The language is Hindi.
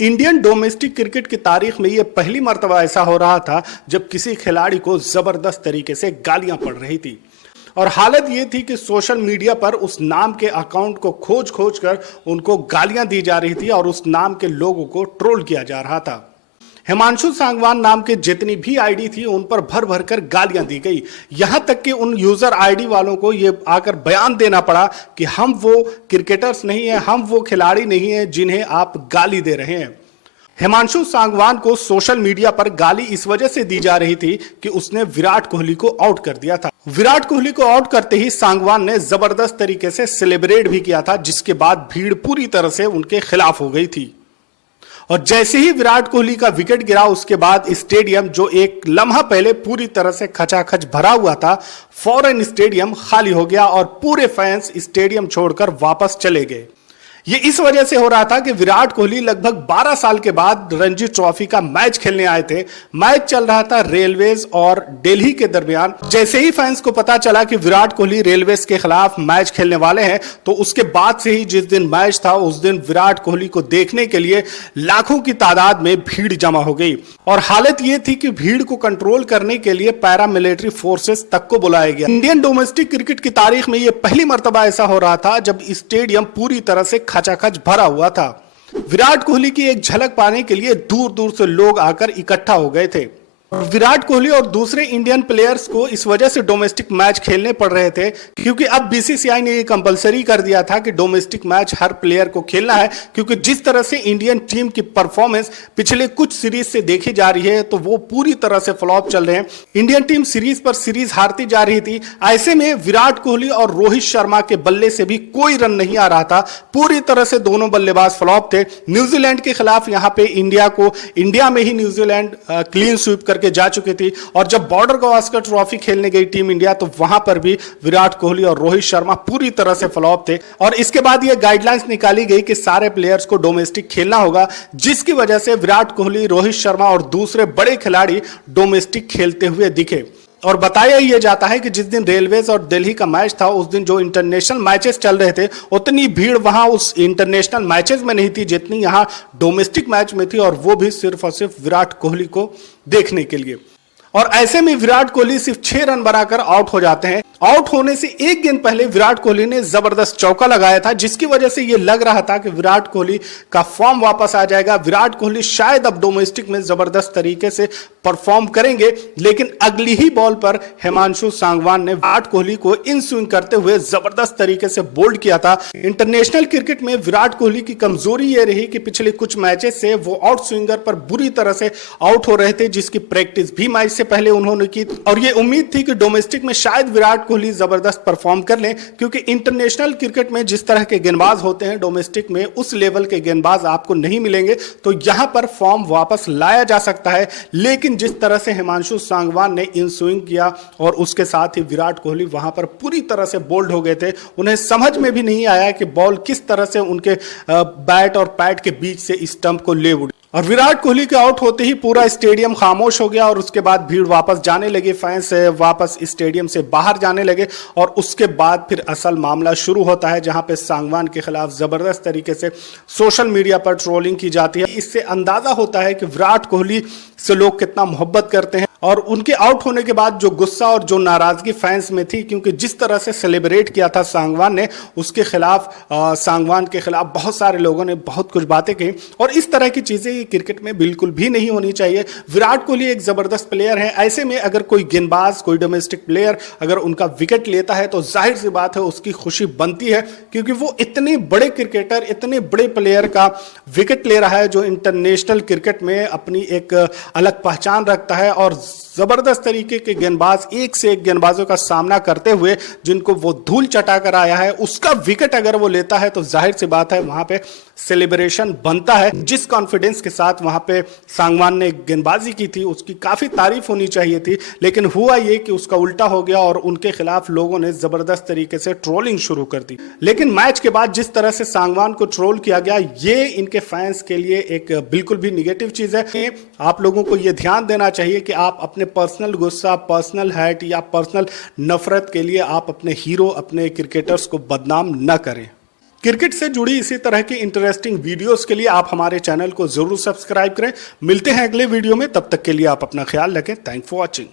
इंडियन डोमेस्टिक क्रिकेट की तारीख में यह पहली मर्तबा ऐसा हो रहा था जब किसी खिलाड़ी को जबरदस्त तरीके से गालियां पड़ रही थी। और हालत ये थी कि सोशल मीडिया पर उस नाम के अकाउंट को खोज खोज कर उनको गालियां दी जा रही थी और उस नाम के लोगों को ट्रोल किया जा रहा था। हिमांशु सांगवान नाम के जितनी भी आईडी थी उन पर भर भर कर गालियां दी गई। यहां तक कि उन यूजर आईडी वालों को यह आकर बयान देना पड़ा कि हम वो क्रिकेटर्स नहीं है, हम वो खिलाड़ी नहीं है जिन्हें आप गाली दे रहे हैं। हिमांशु सांगवान को सोशल मीडिया पर गाली इस वजह से दी जा रही थी कि उसने विराट कोहली को आउट कर दिया था। विराट कोहली को आउट करते ही सांगवान ने जबरदस्त तरीके से सेलिब्रेट भी किया था, जिसके बाद भीड़ पूरी तरह से उनके खिलाफ हो गई थी। और जैसे ही विराट कोहली का विकेट गिरा उसके बाद स्टेडियम, जो एक लम्हा पहले पूरी तरह से खचाखच भरा हुआ था, फौरन स्टेडियम खाली हो गया और पूरे फैंस स्टेडियम छोड़कर वापस चले गए। ये इस वजह से हो रहा था कि विराट कोहली लगभग 12 साल के बाद रणजी ट्रॉफी का मैच खेलने आए थे। मैच चल रहा था रेलवेज और दिल्ली के दरमियान। जैसे ही फैंस को पता चला कि विराट कोहली रेलवेज के खिलाफ मैच खेलने वाले हैं, तो उसके बाद से ही जिस दिन मैच था उस दिन विराट कोहली को देखने के लिए लाखों की तादाद में भीड़ जमा हो गई। और हालत यह थी कि भीड़ को कंट्रोल करने के लिए पैरामिलिट्री फोर्सेस तक को बुलाया गया। इंडियन डोमेस्टिक क्रिकेट की तारीख में यह पहली मर्तबा ऐसा हो रहा था जब स्टेडियम पूरी तरह से खचाखच भरा हुआ था। विराट कोहली की एक झलक पाने के लिए दूर दूर से लोग आकर इकट्ठा हो गए थे। विराट कोहली और दूसरे इंडियन प्लेयर्स को इस वजह से डोमेस्टिक मैच खेलने पड़ रहे थे क्योंकि अब बीसीसीआई ने ये कंपलसरी कर दिया था कि डोमेस्टिक मैच हर प्लेयर को खेलना है, क्योंकि जिस तरह से इंडियन टीम की परफॉर्मेंस पिछले कुछ सीरीज से देखी जा रही है तो वो पूरी तरह से फ्लॉप चल रहे हैं। इंडियन टीम सीरीज पर सीरीज हारती जा रही थी। ऐसे में विराट कोहली और रोहित शर्मा के बल्ले से भी कोई रन नहीं आ रहा था। पूरी तरह से दोनों बल्लेबाज फ्लॉप थे। न्यूजीलैंड के खिलाफ यहाँ पे इंडिया में ही न्यूजीलैंड क्लीन स्वीप करके जा चुकी थी। और जब बॉर्डर गावस्कर ट्रॉफी खेलने गई टीम इंडिया तो वहां पर भी विराट कोहली और रोहित शर्मा पूरी तरह से फ्लॉप थे। और इसके बाद यह गाइडलाइंस निकाली गई कि सारे प्लेयर्स को डोमेस्टिक खेलना होगा, जिसकी वजह से विराट कोहली, रोहित शर्मा और दूसरे बड़े खिलाड़ी डोमेस्टिक खेलते हुए दिखे। और बताया यह जाता है कि जिस दिन रेलवेज और दिल्ली का मैच था उस दिन जो इंटरनेशनल मैचेस चल रहे थे उतनी भीड़ वहां उस इंटरनेशनल मैचेस में नहीं थी जितनी यहां डोमेस्टिक मैच में थी, और वो भी सिर्फ और सिर्फ विराट कोहली को देखने के लिए। और ऐसे में विराट कोहली सिर्फ 6 रन बनाकर आउट हो जाते हैं। आउट होने से एक गेंद पहले विराट कोहली ने जबरदस्त चौका लगाया था, जिसकी वजह से यह लग रहा था कि विराट कोहली का फॉर्म वापस आ जाएगा। विराट कोहली शायद अब डोमेस्टिक में जबरदस्त तरीके से परफॉर्म करेंगे, लेकिन अगली ही बॉल पर हिमांशु सांगवान ने विराट कोहली को इन स्विंग करते हुए जबरदस्त तरीके से बोल्ड किया था। इंटरनेशनल क्रिकेट में विराट कोहली की कमजोरी यह रही कि पिछले कुछ मैचेस से वो आउट स्विंगर पर बुरी तरह से आउट हो रहे थे, जिसकी प्रैक्टिस भी मैच से पहले उन्होंने की। और ये उम्मीद थी कि डोमेस्टिक में शायद विराट कोहली जबरदस्त परफॉर्म कर लें, क्योंकि इंटरनेशनल क्रिकेट में जिस तरह के गेंदबाज होते हैं डोमेस्टिक में उस लेवल के गेंदबाज आपको नहीं मिलेंगे, तो यहां पर फॉर्म वापस लाया जा सकता है। लेकिन जिस तरह से हिमांशु सांगवान ने इन स्विंग किया और उसके साथ ही विराट कोहली वहां पर पूरी तरह से बोल्ड हो गए थे, उन्हें समझ में भी नहीं आया कि बॉल किस तरह से उनके बैट और पैड के बीच से स्टंप को ले उड़ी। और विराट कोहली के आउट होते ही पूरा स्टेडियम खामोश हो गया और उसके बाद भीड़ वापस जाने लगी, फैंस वापस स्टेडियम से बाहर जाने लगे। और उसके बाद फिर असल मामला शुरू होता है, जहां पे सांगवान के खिलाफ जबरदस्त तरीके से सोशल मीडिया पर ट्रोलिंग की जाती है। इससे अंदाजा होता है कि विराट कोहली से लोग कितना मोहब्बत करते हैं। और उनके आउट होने के बाद जो गुस्सा और जो नाराजगी फैंस में थी, क्योंकि जिस तरह से सेलिब्रेट किया था सांगवान ने, उसके खिलाफ सांगवान के खिलाफ बहुत सारे लोगों ने बहुत कुछ बातें कही। और इस तरह की चीजें क्रिकेट में बिल्कुल भी नहीं होनी चाहिए। विराट कोहली एक जबरदस्त प्लेयर है। ऐसे में अगर कोई गेंदबाज, कोई डोमेस्टिक प्लेयर अगर उनका विकेट लेता है तो जाहिर सी बात है उसकी खुशी बनती है, क्योंकि वो इतने बड़े क्रिकेटर, इतने बड़े प्लेयर का विकेट ले रहा है जो इंटरनेशनल क्रिकेट में अपनी एक अलग पहचान रखता है। और जबरदस्त तरीके के गेंदबाज, एक से एक गेंदबाजों का सामना करते हुए जिनको वो धूल चटा कर आया है, उसका विकेट अगर वो लेता है तो जाहिर सी बात है वहां पे सेलिब्रेशन बनता है। जिस कॉन्फिडेंस के साथ वहां पे सांगवान ने गेंदबाजी की थी उसकी काफी तारीफ होनी चाहिए थी, लेकिन हुआ ये कि उसका उल्टा हो गया और उनके खिलाफ लोगों ने जबरदस्त तरीके से ट्रोलिंग शुरू कर दी। लेकिन मैच के बाद जिस तरह से सांगवान को ट्रोल किया गया, ये इनके फैंस के लिए एक बिल्कुल भी निगेटिव चीज है। आप लोगों को यह ध्यान देना चाहिए कि आप अपने पर्सनल गुस्सा, पर्सनल हैट या पर्सनल नफरत के लिए आप अपने हीरो, अपने क्रिकेटर्स को बदनाम न करें। क्रिकेट से जुड़ी इसी तरह की इंटरेस्टिंग वीडियोस के लिए आप हमारे चैनल को जरूर सब्सक्राइब करें। मिलते हैं अगले वीडियो में, तब तक के लिए आप अपना ख्याल रखें। Thanks for watching.